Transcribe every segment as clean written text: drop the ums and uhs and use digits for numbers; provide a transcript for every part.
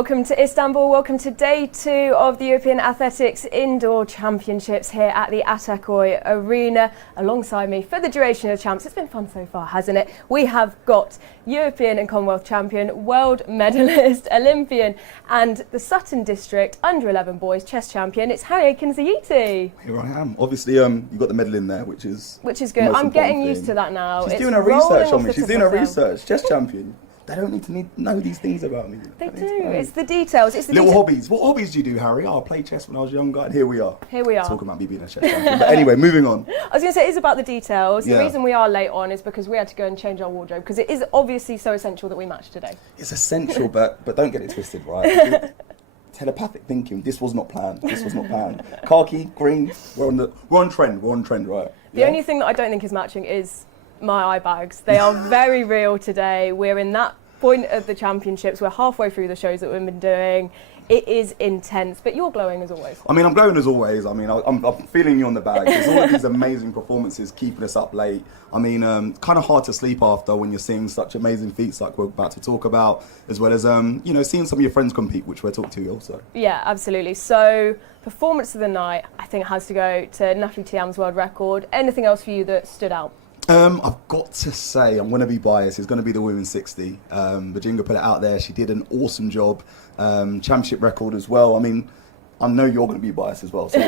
Welcome to Istanbul, welcome to day 2 of the European Athletics Indoor Championships here at the Ataköy Arena. Alongside me for the duration of the champs, it's been fun so far, hasn't it? We have got European and Commonwealth champion, world medalist, Olympian and the Sutton District under-11 boys chess champion. It's Harry Akinziyiti. Here I am. Obviously, you've got the medal in there, which is good. I'm getting used to that now. She's doing her research on me. She's doing her research. Chess champion. They don't need to know these things about me. They do. It's the details. It's the little hobbies. What hobbies do you do, Harry? I played chess when I was younger, and here we are. Talking about me being a chess champion. But anyway, moving on. I was going to say, it is about the details. Yeah. The reason we are late on is because we had to go and change our wardrobe, because it is obviously so essential that we match today. It's essential, but don't get it twisted, right? Telepathic thinking. This was not planned. Khaki, green. We're on trend. We're on trend, right? The only thing that I don't think is matching is my eye bags. They are very real today. We're in that point of the championships. We're halfway through the shows that we've been doing. It is intense, but you're glowing as always. I mean, I'm glowing as always. I mean, I'm feeling you on the bag. There's all of these amazing performances keeping us up late. I mean, kind of hard to sleep after when you're seeing such amazing feats like we're about to talk about, as well as, seeing some of your friends compete, which we'll talk to you also. Yeah, absolutely. So, performance of the night, I think has to go to Nafi Tiam's world record. Anything else for you that stood out? I've got to say, I'm going to be biased. It's going to be the women's 60. Majinga put it out there. She did an awesome job. Championship record as well. I mean, I know you're going to be biased as well. So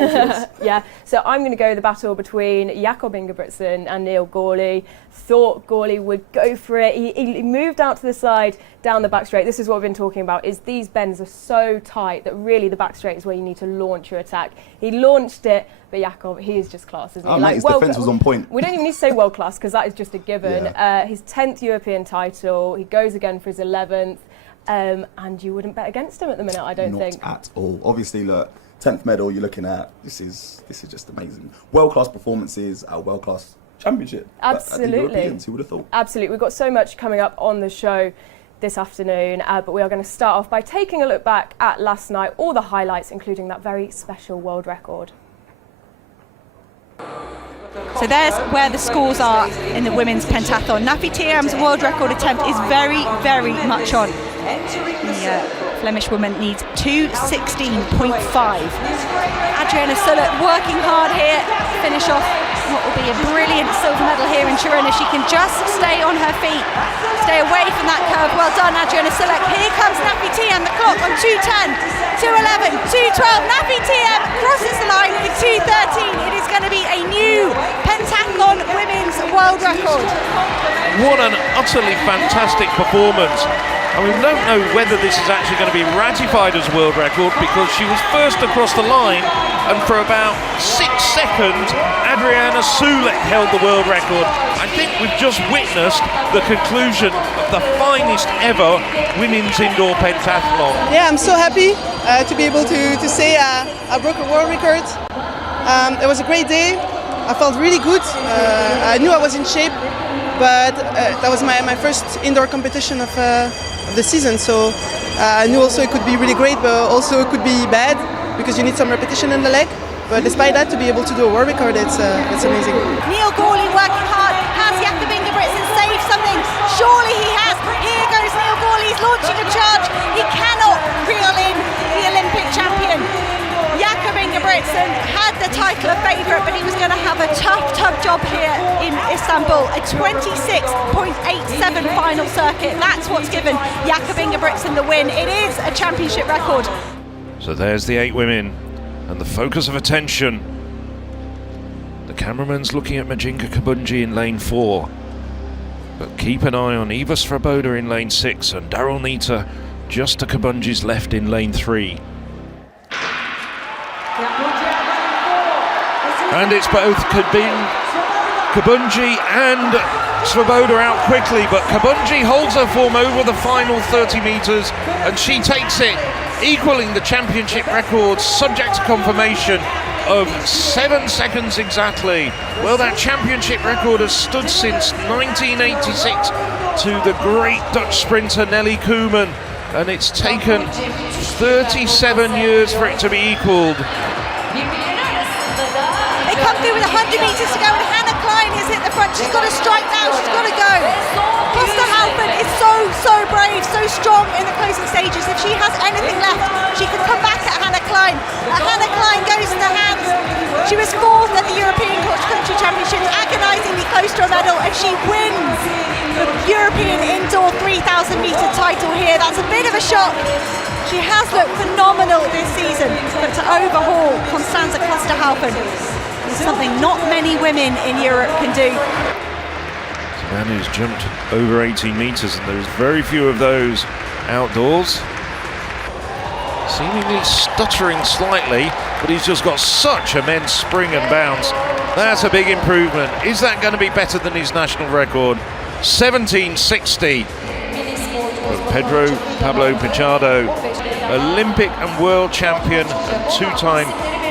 yeah, so I'm going to go the battle between Jakob Ingebrigtsen and Neil Gawley. Thought Gawley would go for it. He moved out to the side, down the back straight. This is what we've been talking about, is these bends are so tight that really the back straight is where you need to launch your attack. He launched it, but Jakob, he is just class, isn't he? Mate, his defence was on point. We don't even need to say world class, because that is just a given. Yeah. His 10th European title, he goes again for his 11th. And you wouldn't bet against him at the minute, I don't think. Not at all. Obviously, look, 10th medal you're looking at, this is just amazing. World-class performances at a world-class championship. Absolutely. At the Europeans, who would have thought? Absolutely. We've got so much coming up on the show this afternoon, but we are going to start off by taking a look back at last night, all the highlights, including that very special world record. So there's where the scores are in the women's pentathlon. Nafi Tiam's world record attempt is very, very much on. The Flemish woman needs 2:16.5. Adriana Sullert working hard here to finish off what will be a brilliant silver medal here in Turin if she can just stay on her feet, stay away from that curve. Well done, Adriana Sullert. Here comes Nafi Tiam, the clock on 2:10, 2:11, 2:12. Nafi Tiam crosses the line with 2:13. It is going to be a new pentathlon women's world record. What an utterly fantastic performance. I mean, we don't know whether this is actually going to be ratified as world record, because she was first across the line, and for about 6 seconds Adriana Sullert held the world record. I think we've just witnessed the conclusion of the finest ever women's indoor pentathlon. Yeah, I'm so happy to be able to say I broke a world record. It was a great day. I felt really good. I knew I was in shape, but that was my first indoor competition of the season, so I knew also it could be really great, but also it could be bad because you need some repetition in the leg. But despite that, to be able to do a world record, it's amazing. Neil Gawley working hard. Has Jakob Ingebrigtsen saved something? Surely he has. Here goes Neil Gawley. He's launching a charge. He cannot reel in the Olympic champion. Jakob Ingebrigtsen had the title of favourite, but he was going to have a tough job here in Istanbul. A 26.87 final circuit. That's what's given Jakob Ingebrigtsen the win. It is a championship record. So there's the 8 women and the focus of attention. The cameraman's looking at Majinga Kabunji in lane 4, but keep an eye on Eva Svoboda in lane 6 and Daryl Nita just to Kabunji's left in lane 3. And it's both Kabunji and Svoboda out quickly, but Kabunji holds her form over the final 30 metres and she takes it, equaling the championship record, subject to confirmation, of 7 seconds exactly. Well, that championship record has stood since 1986 to the great Dutch sprinter Nelly Koeman, and it's taken 37 years for it to be equalled. They come through with 100 metres to go, and Hannah Klein has hit the front. She's got to strike now, she's got to go. Costa Halford is so brave, so strong in the closing stages. If she has anything left, she can come back at Hannah Klein. Hannah Klein goes in the hands. She was fourth at the European Cross Country Championships, agonisingly close to a medal, and she wins the European Indoor 3,000 metre title here. That's a bit of a shock. She has looked phenomenal this season, but to overhaul Constanze Costa Halford is something not many women in Europe can do. Man who's jumped over 18 metres, and there's very few of those outdoors. Seemingly stuttering slightly, but he's just got such immense spring and bounce. That's a big improvement. Is that going to be better than his national record? 17.60. Pedro Pablo Pichado, Olympic and world champion and two-time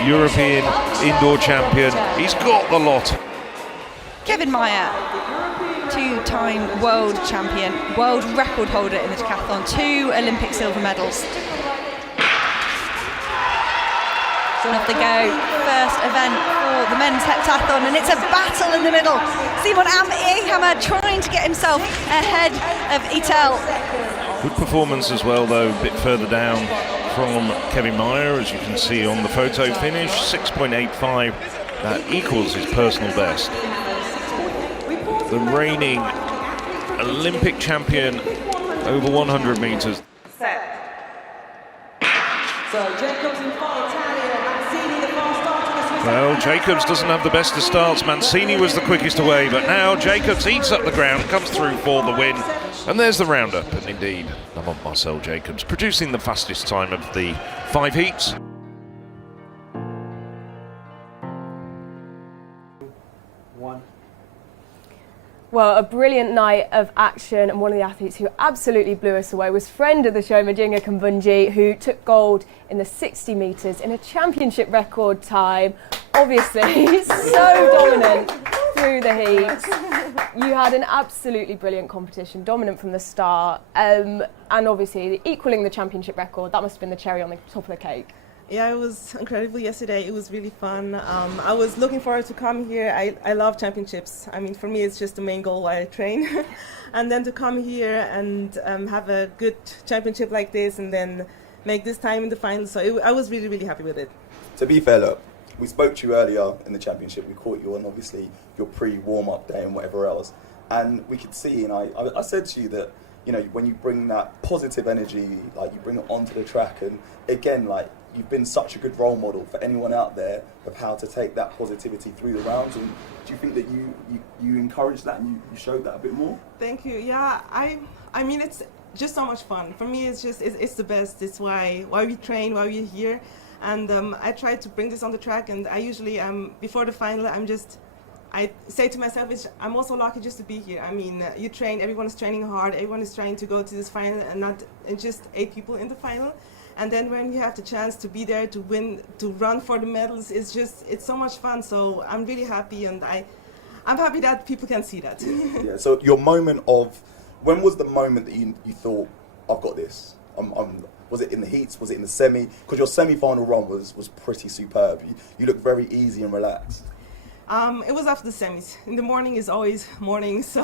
European indoor champion. He's got the lot. Kevin Meyer, two-time world champion, world record holder in the decathlon, 2 Olympic silver medals. Off they go, first event for the men's heptathlon, and it's a battle in the middle. Simon Ehammer trying to get himself ahead of Itel. Good performance as well, though, a bit further down from Kevin Meyer, as you can see on the photo finish, 6.85. That equals his personal best. The reigning Olympic champion over 100 metres. Set. So Jacobs in front, Italia, Mancini the fast starter. Well, Jacobs doesn't have the best of starts. Mancini was the quickest away, but now Jacobs eats up the ground, comes through for the win. And there's the roundup, and indeed, Lamont Marcel Jacobs producing the fastest time of the 5 heats. Well, a brilliant night of action, and one of the athletes who absolutely blew us away was friend of the show, Majinga Kambunji, who took gold in the 60 metres in a championship record time. Obviously, so dominant through the heats. You had an absolutely brilliant competition, dominant from the start, and obviously equalling the championship record. That must have been the cherry on the top of the cake. Yeah, it was incredible yesterday. It was really fun. I was looking forward to come here. I love championships. I mean, for me, it's just the main goal why I train. And then to come here and have a good championship like this and then make this time in the final. So I was really, really happy with it. To be fair, look, we spoke to you earlier in the championship. We caught you on, obviously, your pre-warm-up day and whatever else. And we could see, and I said to you that, you know, when you bring that positive energy, like you bring it onto the track, and again, like, you've been such a good role model for anyone out there of how to take that positivity through the rounds. And do you think that you encouraged that and you showed that a bit more? Thank you. Yeah, I mean, it's just so much fun. For me, it's just, it's the best. It's why we train, why we're here. And I try to bring this on the track, and I usually, before the final, I say to myself, I'm also lucky just to be here. I mean, you train, everyone is training hard, everyone is trying to go to this final, and just 8 people in the final. And then when you have the chance to be there, to win, to run for the medals, it's so much fun. So I'm really happy, and I'm happy that people can see that. Yeah, so your moment of, when was the moment that you thought, I've got this? Was it in the heats? Was it in the semi? Because your semi-final run was pretty superb. You looked very easy and relaxed. It was after the semis. In the morning is always morning, so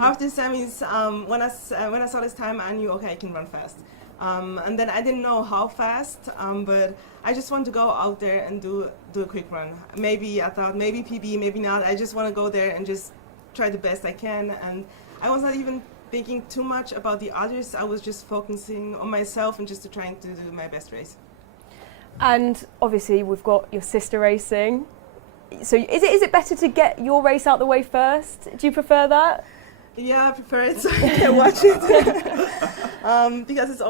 after semis, when I saw this time, I knew, okay, I can run fast. And then I didn't know how fast, but I just want to go out there and do a quick run. Maybe I thought, maybe PB, maybe not. I just want to go there and just try the best I can. And I was not even thinking too much about the others. I was just focusing on myself and just trying to do my best race. And obviously, we've got your sister racing. So is it better to get your race out the way first? Do you prefer that? Yeah, I prefer it so I can watch it. Because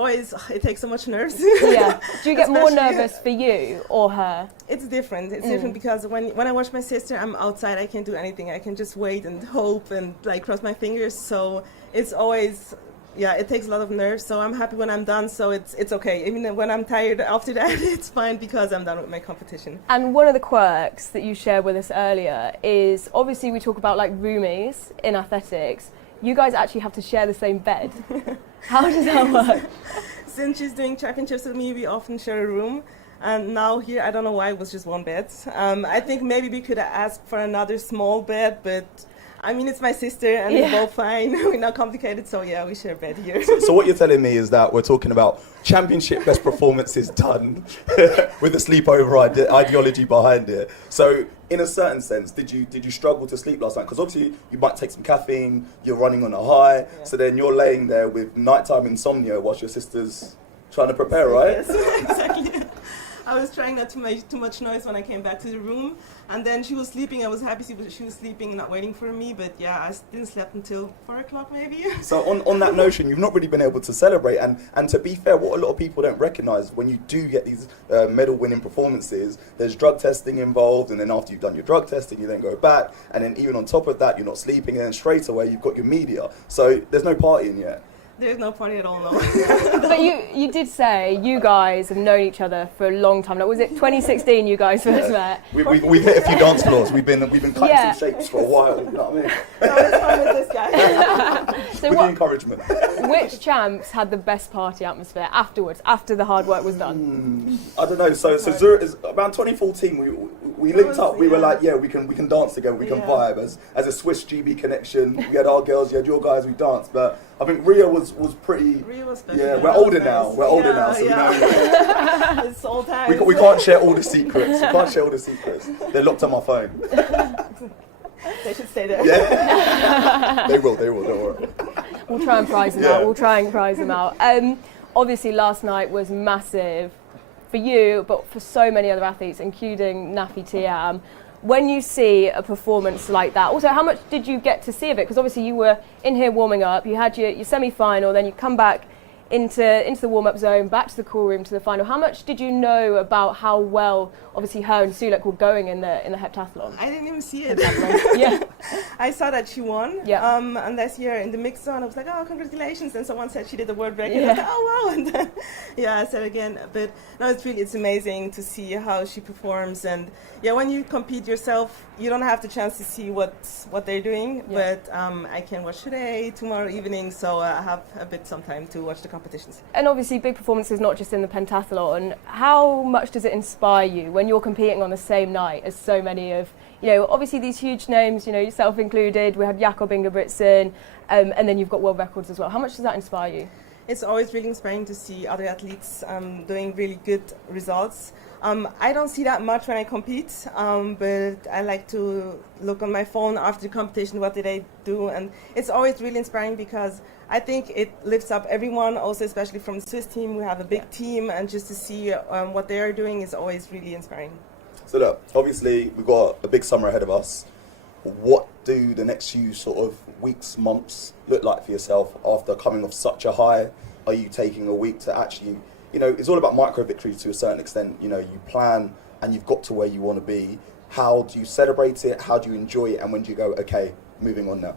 it takes so much nerves. Yeah. Do you get more nervous for you or her? It's different. It's different because when I watch my sister, I'm outside. I can't do anything. I can just wait and hope and like cross my fingers. So it's always, yeah, it takes a lot of nerves. So I'm happy when I'm done. So it's okay. Even when I'm tired after that, it's fine because I'm done with my competition. And one of the quirks that you shared with us earlier is, obviously we talk about like roomies in athletics. You guys actually have to share the same bed. How does that work? Since she's doing championships with me, we often share a room. And now here, I don't know why it was just one bed. I think maybe we could have asked for another small bed, but I mean, it's my sister and we're both fine. We're not complicated, so yeah, we share a bed here. So what you're telling me is that we're talking about championship best performances done with the sleepover ideology behind it. So in a certain sense, did you struggle to sleep last night? Because obviously you might take some caffeine, you're running on a high, so then you're laying there with nighttime insomnia whilst your sister's trying to prepare, right? Yes, exactly. I was trying not to make too much noise when I came back to the room, and then she was sleeping. I was happy she was sleeping, not waiting for me, but yeah, I didn't sleep until 4 o'clock maybe. So on that notion, you've not really been able to celebrate, and to be fair, what a lot of people don't recognise, when you do get these medal-winning performances, there's drug testing involved, and then after you've done your drug testing, you then go back, and then even on top of that, you're not sleeping, and then straight away you've got your media. So there's no partying yet. There's no party at all, no. But you did say you guys have known each other for a long time. Like, was it 2016 you guys first met? We've hit a few dance floors. We've been cutting some shapes for a while. You know what I mean? No, it's fun with this guy. So With the encouragement. which champs had the best party atmosphere afterwards, after the hard work was done? I don't know. So Zurich is around 2014. We linked up. We were like, yeah, we can dance together. We can vibe as a Swiss GB connection. We had our girls. You had your guys. We danced. But I think Rio was pretty. Rio was special. Yeah, we're older now. We're older now, so we know. It's all time. We can't share all the secrets. We can't share all the secrets. They're locked on my phone. They should stay there. Yeah. They will. Don't worry. We'll try and prize them out. We'll try and prize them out. Obviously, last night was massive for you, but for so many other athletes, including Nafi Tiam. When you see a performance like that, also, how much did you get to see of it? Because obviously you were in here warming up, you had your semi-final, then you come back into the warm-up zone, back to the call room, to the final. How much did you know about how well, obviously, her and Sulek were going in the heptathlon? I didn't even see it. Yeah. I saw that she won. Yeah. And this year in the mixed zone, I was like, oh, congratulations. And someone said she did the world record. I was like, oh, wow. And then, I said again. But no, it's amazing to see how she performs. And yeah, when you compete yourself, you don't have the chance to see what they're doing. Yeah. But I can watch today, tomorrow evening. So I have a bit some time to watch the competitions. And obviously big performances, not just in the pentathlon. How much does it inspire you when you're competing on the same night as so many of, obviously these huge names, yourself included? We had Jakob Ingebrigtsen, and then you've got world records as well. How much does that inspire you? It's always really inspiring to see other athletes doing really good results. I don't see that much when I compete, but I like to look on my phone after the competition, what did I do? And it's always really inspiring because I think it lifts up everyone, also especially from the Swiss team. We have a big team, and just to see what they are doing is always really inspiring. So look, obviously we've got a big summer ahead of us. What do the next few sort of weeks, months look like for yourself after coming off such a high? Are you taking a week to actually, it's all about micro victories to a certain extent. You plan and you've got to where you want to be. How do you celebrate it? How do you enjoy it? And when do you go, okay, moving on now?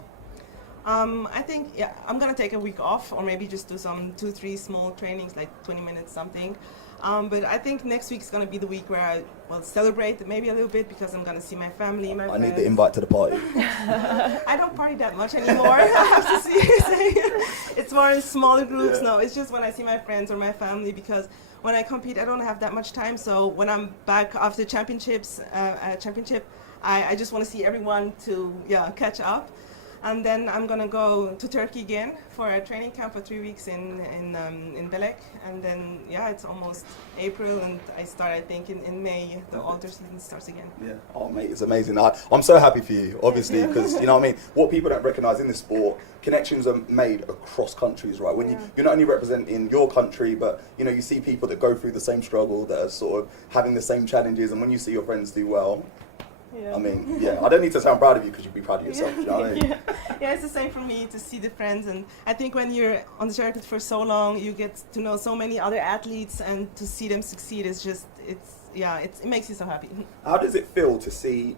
I think, I'm going to take a week off, or maybe just do some 2-3 small trainings, like 20 minutes something. But I think next week is going to be the week where I will celebrate maybe a little bit, because I'm going to see my family, my friends. I need the invite to the party. I don't party that much anymore, I have to say. It's more in smaller groups. Yeah. No, it's just when I see my friends or my family, because when I compete, I don't have that much time. So when I'm back after championship, I just want to see everyone to catch up. And then I'm gonna go to Turkey again for a training camp for 3 weeks in Belek, and then it's almost April, and I start, I think, in May. The alter season starts again. Yeah. Oh mate, it's amazing. I'm so happy for you, obviously, because what people don't recognise in this sport, connections are made across countries, right? When you're not only representing your country, but you see people that go through the same struggle, that are sort of having the same challenges, and when you see your friends do well. Yeah. I don't need to sound proud of you because you'd be proud of yourself. You know what I mean? Yeah, it's the same for me to see the friends, and I think when you're on the circuit for so long, you get to know so many other athletes, and to see them succeed is just it makes you so happy. How does it feel to see,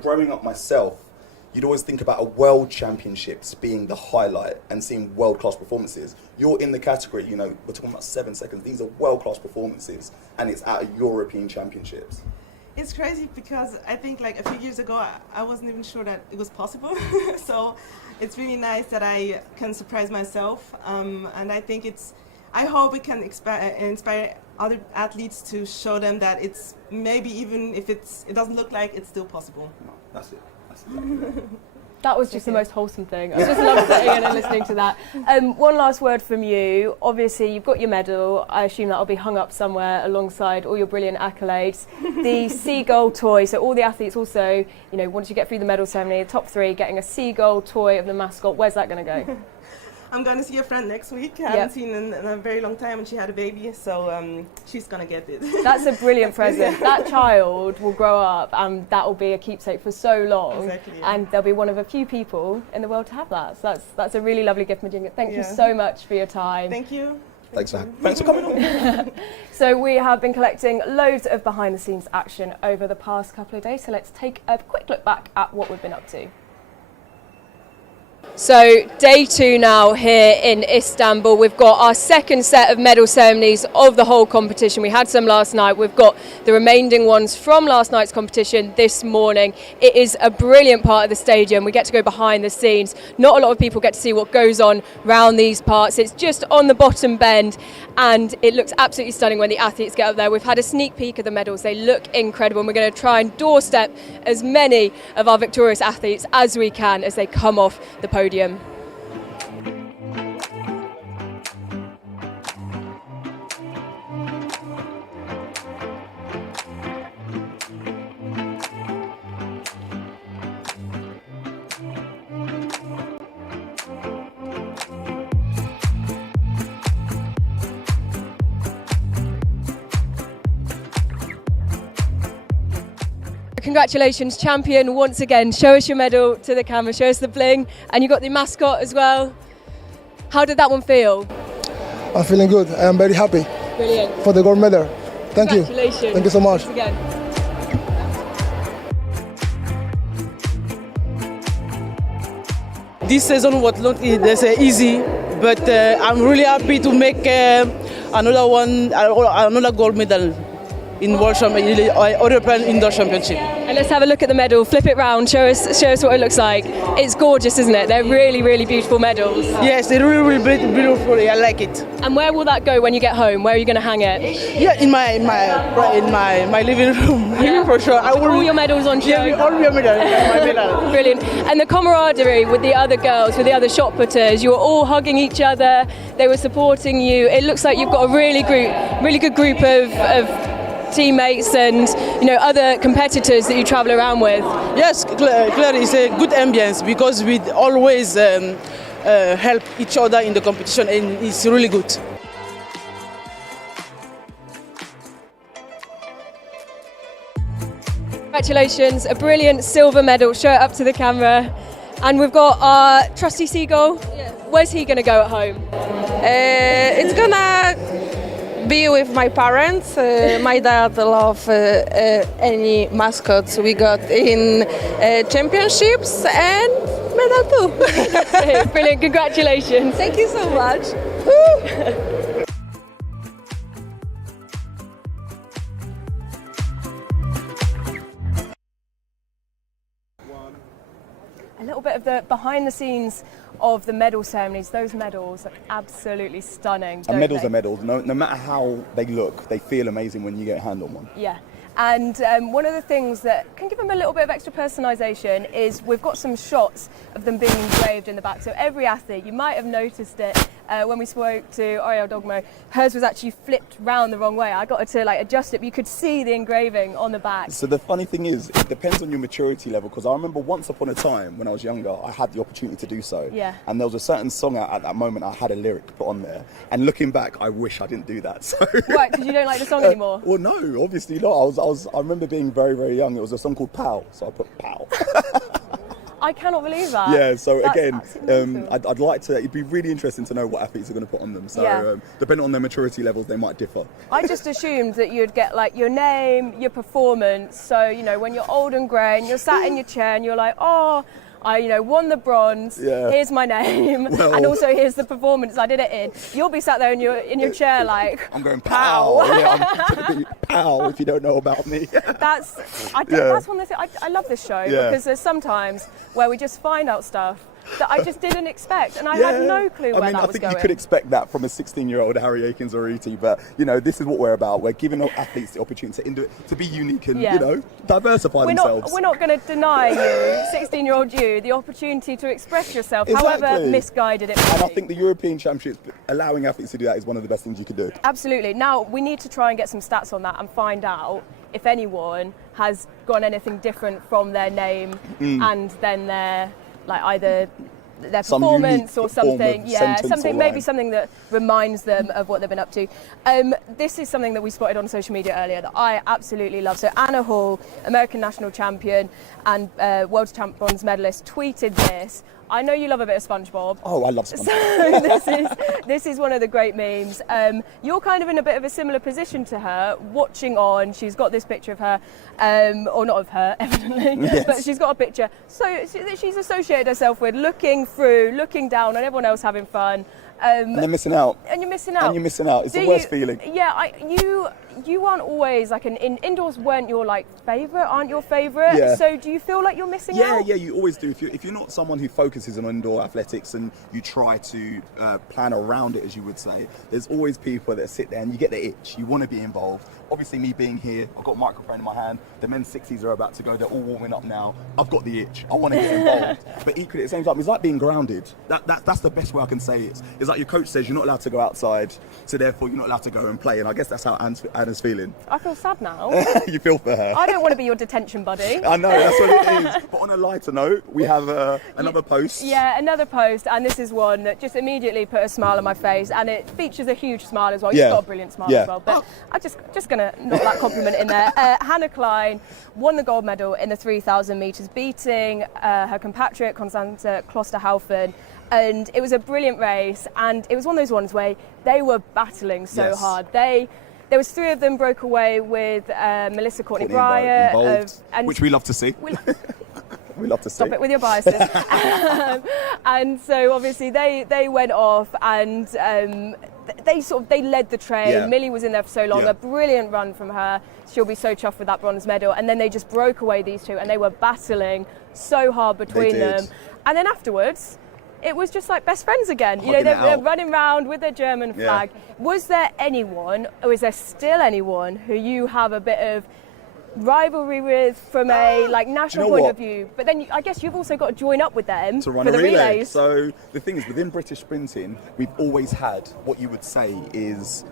growing up myself, you'd always think about a world championships being the highlight and seeing world-class performances. You're in the category, we're talking about 7 seconds. These are world-class performances, and it's at a European championships. It's crazy because I think like a few years ago I wasn't even sure that it was possible. So it's really nice that I can surprise myself, and I think I hope it can inspire other athletes to show them that it's maybe even if it doesn't look like it's still possible. No, that's it. That's it. That was just the most wholesome thing. I just love sitting in and listening to that. One last word from you. Obviously, you've got your medal. I assume that'll be hung up somewhere alongside all your brilliant accolades. The seagull toy. So all the athletes also, once you get through the medal ceremony, the top 3 getting a seagull toy of the mascot. Where's that going to go? I'm going to see a friend next week. I haven't seen in a very long time, and she had a baby, so she's going to get it. That's a brilliant present. That child will grow up, and that will be a keepsake for so long. Exactly, yeah. And they'll be one of a few people in the world to have that. So that's a really lovely gift, Majinga. Thank you so much for your time. Thank you. Thanks for coming on. So we have been collecting loads of behind-the-scenes action over the past couple of days. So let's take a quick look back at what we've been up to. So day 2 now here in Istanbul. We've got our second set of medal ceremonies of the whole competition. We had some last night. We've got the remaining ones from last night's competition this morning. It is a brilliant part of the stadium. We get to go behind the scenes. Not a lot of people get to see what goes on around these parts. It's just on the bottom bend, and it looks absolutely stunning when the athletes get up there. We've had a sneak peek of the medals. They look incredible, and we're going to try and doorstep as many of our victorious athletes as we can as they come off the podium. Congratulations, champion, once again. Show us your medal to the camera, show us the bling, and you got the mascot as well. How did that one feel? I'm feeling good. I am very happy. Brilliant. For the gold medal. Thank you. Congratulations. Thank you so much. Thanks again. This season was not easy, but I'm really happy to make another gold medal in European Indoor Championship. And let's have a look at the medal. Flip it round. Show us what it looks like. It's gorgeous, isn't it? They're really, really beautiful medals. Yes, they're really, really beautiful. I like it. And where will that go when you get home? Where are you going to hang it? Yeah, in my living room. Yeah. For sure. I will. All your medals on show. Yeah, all your medals. My medal. Brilliant. And the camaraderie with the other girls, with the other shot putters, you were all hugging each other. They were supporting you. It looks like you've got a really good group of teammates and other competitors that you travel around with. Yes, clearly it's a good ambience because we always help each other in the competition, and it's really good. Congratulations, a brilliant silver medal. Show it up to the camera. And we've got our trusty seagull. Yes. Where's he going to go at home? It's gonna be with my parents. My dad loves any mascots we got in championships, and medal too. Brilliant, congratulations. Thank you so much. A little bit of the behind the scenes of the medal ceremonies. Those medals are absolutely stunning. And medals are medals. No matter how they look, they feel amazing when you get a hand on one. Yeah. And one of the things that can give them a little bit of extra personalisation is we've got some shots of them being engraved in the back. So every athlete, you might have noticed it when we spoke to Ariel Dogmo, hers was actually flipped round the wrong way. I got her to adjust it, but you could see the engraving on the back. So the funny thing is, it depends on your maturity level, because I remember once upon a time when I was younger, I had the opportunity to do so. Yeah. And there was a certain song at that moment I had a lyric to put on there. And looking back, I wish I didn't do that. So Right, because you don't like the song anymore? Well, no, obviously not. I remember being very, very young. It was a song called Pow, so I put Pow. I cannot believe that. Yeah, so That's again, I'd like to, it'd be really interesting to know what athletes are going to put on them. So depending on their maturity levels, they might differ. I just assumed that you'd get your name, your performance. So, when you're old and grey and you're sat in your chair and you're like, oh, I won the bronze, here's my name, and also here's the performance I did it in. You'll be sat there in your chair like, I'm going pow. Yeah, I'm going to be pow if you don't know about me. That's one of the things, I love this show because there's sometimes where we just find out stuff that I just didn't expect, and I had no clue where that was going. I think you could expect that from a 16-year-old Harry Akins-Oriti, but this is what we're about. We're giving athletes the opportunity to be unique and diversify themselves. We're not going to deny you, 16-year-old you, the opportunity to express yourself, however misguided it may be. And I think the European Championships, allowing athletes to do that is one of the best things you can do. Absolutely. Now, we need to try and get some stats on that and find out if anyone has gone anything different from their name and then their, either their performance or something, something that reminds them of what they've been up to. This is something that we spotted on social media earlier that I absolutely love. So Anna Hall, American national champion and world champ bronze medalist, tweeted this. I know you love a bit of SpongeBob. Oh, I love SpongeBob. So this is one of the great memes. You're kind of in a bit of a similar position to her, watching on. She's got this picture of her, or not of her, evidently, but she's got a picture. So she's associated herself with looking down on everyone else having fun. And they're missing out. And you're missing out. It's the worst feeling. Yeah, you aren't always indoors weren't your favourite, aren't your favourite? Yeah. So do you feel like you're missing out? Yeah, you always do. If you're not someone who focuses on indoor athletics and you try to plan around it, as you would say, there's always people that sit there and you get the itch. You want to be involved. Obviously, me being here, I've got a microphone in my hand. The men's 60s are about to go. They're all warming up now. I've got the itch. I want to get involved. But equally, at the same time, it's like being grounded. That's the best way I can say it. It's like your coach says you're not allowed to go outside, so therefore you're not allowed to go and play. And I guess that's how Anna's feeling. I feel sad now. You feel for her. I don't want to be your detention buddy. I know, that's what it is. But on a lighter note, we have another post. Yeah, another post, and this is one that just immediately put a smile on my face, and it features a huge smile as well. You've got a brilliant smile as well, but I'm just going to knock that compliment in there. Hannah Klein won the gold medal in the 3,000 metres, beating her compatriot Constance Klosterhaufen. And it was a brilliant race, and it was one of those ones where they were battling so hard. There was three of them broke away with Melissa Courtney Bryant, which we love to see. We love to see. Stop it with your biases. And so obviously they went off, and they led the train. Yeah. Millie was in there for so long. A brilliant run from her. She'll be so chuffed with that bronze medal. And then they just broke away, these two, and they were battling so hard between them. And then afterwards, it was just like best friends again. They're running around with their German flag. Was there anyone, or is there still anyone, who you have a bit of rivalry with from a national point of view? But then I guess you've also got to join up with them to run for a the relay. relays. So the thing is, within British sprinting, we've always had what you would say is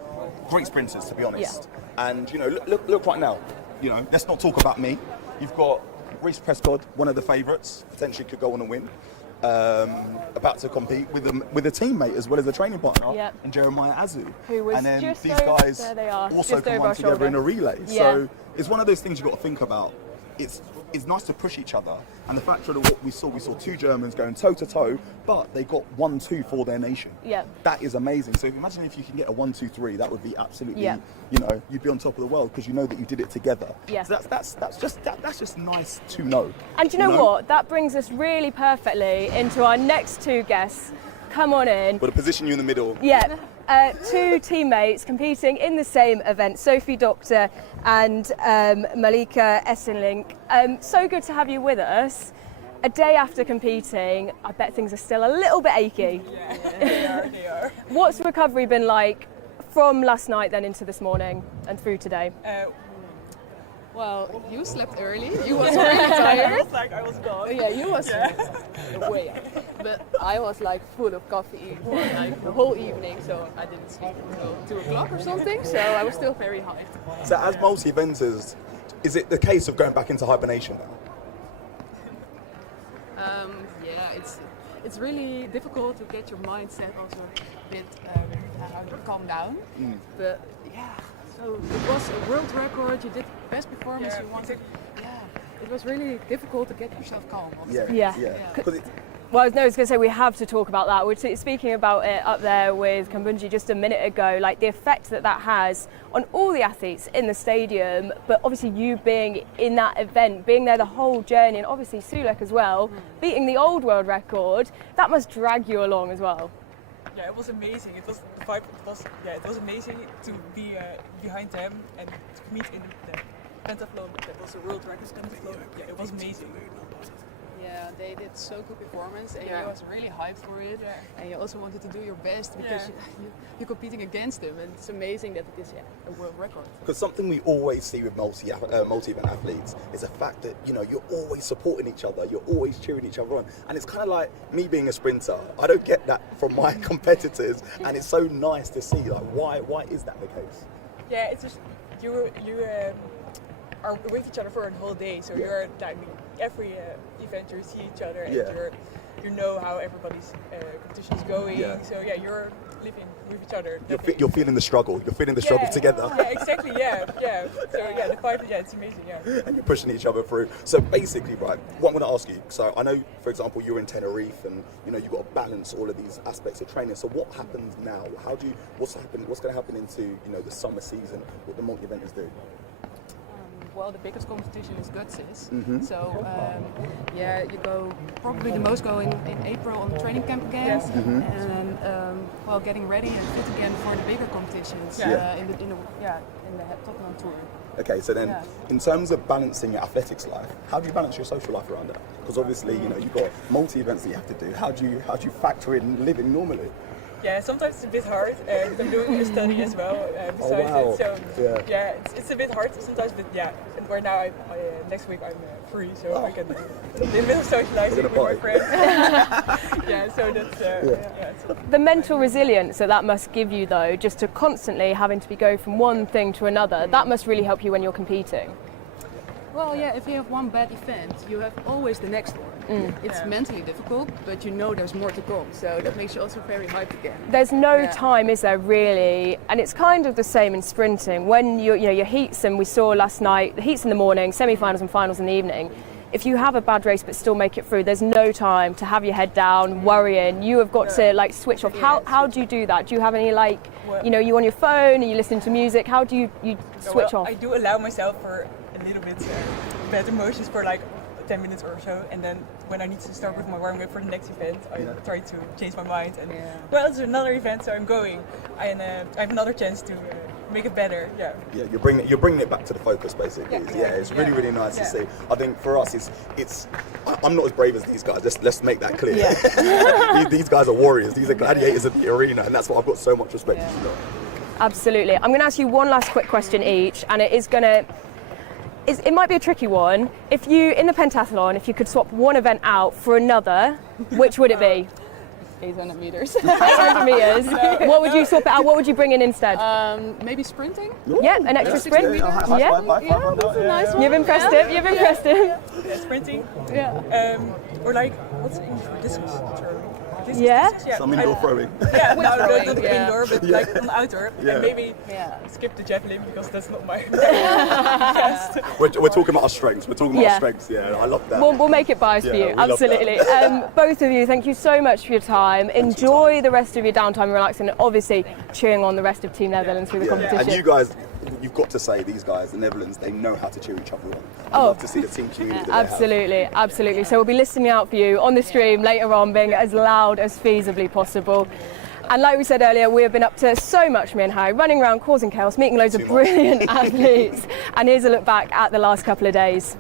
great sprinters, to be honest. Yeah. And look right now. Let's not talk about me. You've got Reece Prescott, one of the favourites, potentially could go on and win. About to compete with a teammate as well as a training partner, and Jeremiah Azu. Who was and then just these over, guys there they are, also come on together in a relay. Yeah. So it's one of those things you've got to think about. It's nice to push each other, and the fact that what we saw two Germans going toe to toe, but they got 1-2 for their nation. Yeah, that is amazing. So imagine if you can get a 1-2-3, that would be absolutely, you'd be on top of the world because you know that you did it together. Yeah, so that's just nice to know. And you know what? That brings us really perfectly into our next two guests. Come on in. But to position you in the middle. Yeah. Two teammates competing in the same event, Sophie Doctor and Malika Essenlink. So good to have you with us. A day after competing, I bet things are still a little bit achy. Yeah, they are. What's recovery been like from last night then into this morning and through today? Well, you slept early. You was really tired. I was gone. Yeah, you was way up. But I was full of coffee for the whole evening, so I didn't sleep until 2 o'clock or something. So I was still very hyped. So as multi-eventers, is it the case of going back into hibernation now? Yeah, it's really difficult to get your mindset also a bit calm down. But yeah. So it was a world record, you did best performance you wanted. Yeah, it was really difficult to get yourself calm. Yeah. Well, I was going to say we have to talk about that. We're speaking about it up there with Kambunji just a minute ago, the effect that has on all the athletes in the stadium, but obviously you being in that event, being there the whole journey, and obviously Sulek as well, beating the old world record, that must drag you along as well. Yeah, it was amazing. It was the vibe. It was amazing to be behind them and to meet in the pentathlon. That was a world record pentathlon. Yeah, it was amazing. Yeah, they did so good performance, and I was really hyped for it. And you also wanted to do your best because you're competing against them, and it's amazing that it is a world record. Because something we always see with multi-event athletes is the fact that you're always supporting each other, you're always cheering each other on, and it's kind of like me being a sprinter. I don't get that from my competitors, and it's so nice to see. Like, why is that the case? Yeah, it's just you are with each other for a whole day, so you're every event you see each other, and you know how everybody's competition is going. So you're living with each other. You're feeling the struggle. You're feeling the struggle together. Yeah, exactly. Yeah. So the fight. Yeah, it's amazing. Yeah. And you're pushing each other through. So basically, right, what I'm going to ask you. So I know, for example, you're in Tenerife, and you've got to balance all of these aspects of training. So what happens now? What's going to happen into the summer season? What the multi-eventers do? Well, the biggest competition is Gutses. So, you go, probably the most go in April on training camp again. And then, getting ready and fit again for the bigger competitions in the Tottenham Tour. Okay, so then in terms of balancing your athletics life, how do you balance your social life around that? Because obviously, you've got multi-events that you have to do. How do you factor in living normally? Yeah, sometimes it's a bit hard. I'm doing a study as well besides it, so it's a bit hard sometimes. But and where now next week I'm free, so I can do a bit of socializing with my friends. So that's The mental resilience that must give you, though, just to constantly having to go from one thing to another, that must really help you when you're competing. Well, if you have one bad event, you have always the next one. It's mentally difficult, but there's more to come, so that makes you also very hyped again. There's no time, is there, really? And it's kind of the same in sprinting. When your heats, and we saw last night, the heats in the morning, semi-finals and finals in the evening. If you have a bad race but still make it through, there's no time to have your head down, worrying. You have got to switch off. How do you do that? Do you have any you on your phone? Are you listening to music? How do you switch off? I do allow myself for a little bit bad emotions for 10 minutes or so, and then when I need to start with my warm-up for the next event, I try to change my mind and it's another event, so I'm going, and I have another chance to make it better. You're bringing it back to the focus, basically. It's really nice to see. I think for us, it's I'm not as brave as these guys. Let's make that clear. These guys are warriors. These are gladiators of the arena, and that's why I've got so much respect for you. Absolutely. I'm going to ask you one last quick question each, and it might be a tricky one. If you, in the pentathlon, if you could swap one event out for another, which would it be? 800 meters. 800 meters. What would you swap it out? What would you bring in instead? Maybe sprinting. Yeah, an extra sprint. That's a nice one. You've impressed him. You've impressed him. Sprinting. Or what's English for discus throw? Some indoor throwing. Not indoor, but on outdoor. And maybe skip the javelin because that's not my best. We're talking about our strengths. I love that. We'll make it biased for you. Absolutely. Both of you, thank you so much for your time. Enjoy the rest of your downtime and relaxing, and obviously cheering on the rest of Team Netherlands through the competition. And you guys, you've got to say, these guys, the Netherlands, they know how to cheer each other on. I love to see the team community. Absolutely. So we'll be listening out for you on the stream later on, being as loud as feasibly possible. And like we said earlier, we have been up to so much, me and Harry, running around, causing chaos, meeting loads of brilliant athletes. And here's a look back at the last couple of days.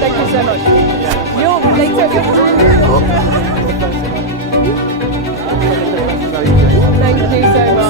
Thank you so much. Thank you so much.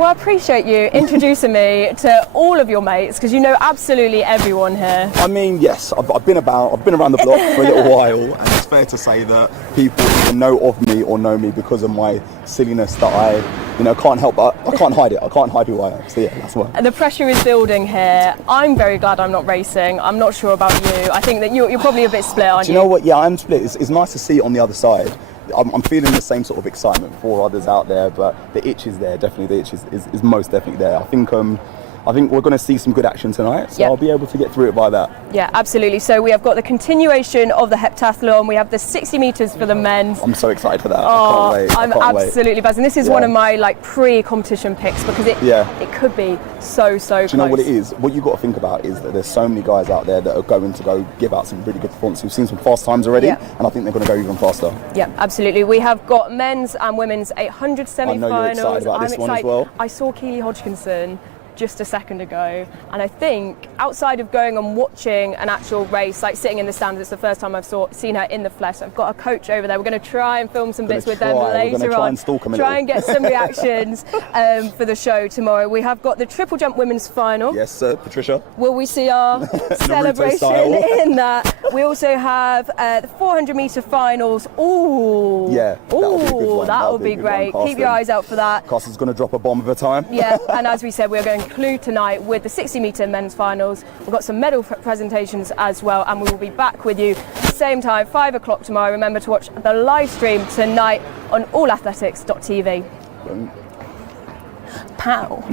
Well, I appreciate you introducing me to all of your mates, because you know absolutely everyone here. I mean, yes, I've been around the block for a little while, and it's fair to say that people either know of me or know me because of my silliness that I can't help, but I can't hide it. I can't hide who I am. So yeah, that's why. And the pressure is building here. I'm very glad I'm not racing. I'm not sure about you. I think that you're probably a bit split, aren't you? Do you know what? Yeah, I'm split. It's nice to see it on the other side. I'm feeling the same sort of excitement for others out there, but the itch is there. Definitely, the itch is most definitely there. I think we're going to see some good action tonight, so I'll be able to get through it by that. Yeah, absolutely. So we have got the continuation of the heptathlon. We have the 60 metres for the men's. I'm so excited for that. Oh, I can't wait. I'm absolutely buzzing. This is one of my pre-competition picks, because it could be so close. Do you know what it is? What you've got to think about is that there's so many guys out there that are going to go give out some really good performances. We've seen some fast times already, and I think they're going to go even faster. Yeah, absolutely. We have got men's and women's 800 semi-finals. I know you're excited about this one as well. I saw Keely Hodgkinson just a second ago, and I think outside of going and watching an actual race, like sitting in the stands, it's the first time I've seen her in the flesh. I've got a coach over there. We're going to try and film some bits with them later on. Try and get some reactions for the show tomorrow. We have got the triple jump women's final. Yes, Patricia. Will we see our celebration in that? We also have the 400 metre finals. Ooh, yeah, that would be great. Keep your eyes out for that. Carsten's going to drop a bomb of a time. Yeah, and as we said, we're going to conclude tonight with the 60 metre men's finals. We've got some medal presentations as well, and we will be back with you same time, 5 o'clock tomorrow. Remember to watch the live stream tonight on allathletics.tv. Pow.